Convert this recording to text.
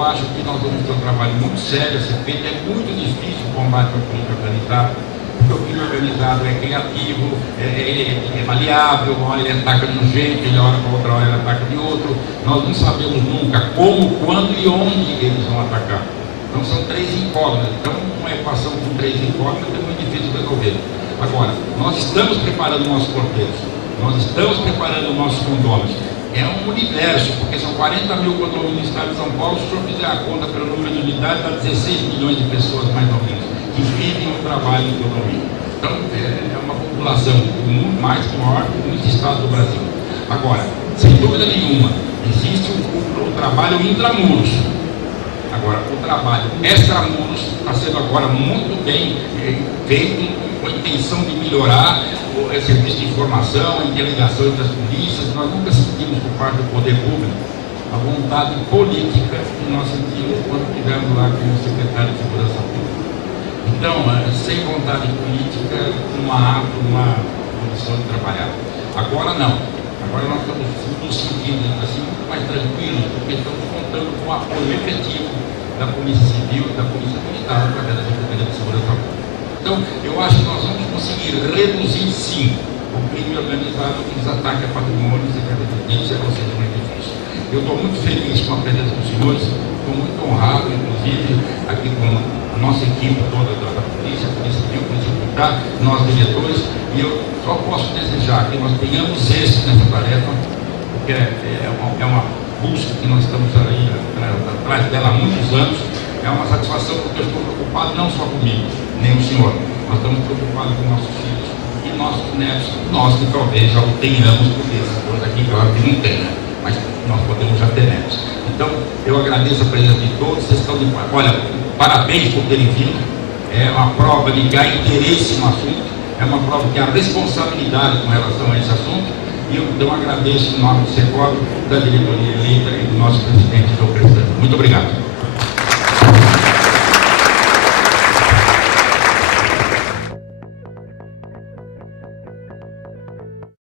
eu acho que nós vamos ter um trabalho muito sério a ser feito. É muito difícil o combate ao crime organizado, porque o crime organizado é criativo, é maleável, uma hora ele ataca de um jeito, ele outra hora ele ataca de outro. Nós não sabemos nunca como, quando e onde eles vão atacar. Então são três incógnitas. Então uma equação com três incógnitas é muito difícil de resolver. Agora, nós estamos preparando nossos porteiros, nós estamos preparando nossos condôminos. É um universo, porque são 40 mil condôminos no estado de São Paulo. Se o senhor fizer a conta pelo número de unidades, dá 16 milhões de pessoas, mais ou menos, que vivem ou trabalham em condomínio. Então, é uma população muito mais maior que muitos estados do Brasil. Agora, sem dúvida nenhuma, existe o trabalho intramuros. Agora, o trabalho extramuros está sendo agora muito bem feito, com a intenção de melhorar o serviço de informação, a interligação entre as polícias. Nós nunca sentimos por parte do poder público a vontade política que nós sentimos quando estivemos lá com o secretário de Segurança Pública. Então, sem vontade política, uma condição de trabalhar. Agora não. Agora nós estamos nos sentindo assim, muito mais tranquilos, porque estamos contando com o apoio efetivo da Polícia Civil e da Polícia Militar através da Secretaria de Segurança Pública. Então, eu acho que nós vamos conseguir reduzir, sim, o crime organizado que nos ataca a patrimônios e características, ou seja, muito difícil. Eu estou muito feliz com a presença dos senhores, estou muito honrado, inclusive, aqui com a nossa equipe toda da Polícia Civil, Polícia Militar, nós diretores, e eu só posso desejar que nós tenhamos êxito nessa tarefa, porque é uma busca que nós estamos aí atrás dela há muitos anos. É uma satisfação, porque eu estou preocupado não só comigo, nem o senhor. Nós estamos preocupados com nossos filhos e nossos netos, nós que talvez já o tenhamos, porque essas coisas aqui, claro que não tem, né? Mas nós podemos já ter netos. Então, eu agradeço a presença de todos, vocês estão de parabéns. Olha, parabéns por terem vindo. É uma prova de que há interesse no assunto, é uma prova de que há responsabilidade com relação a esse assunto. E eu então agradeço em nome do Secov, da diretoria eleita e do nosso presidente, João Cristão. Muito obrigado.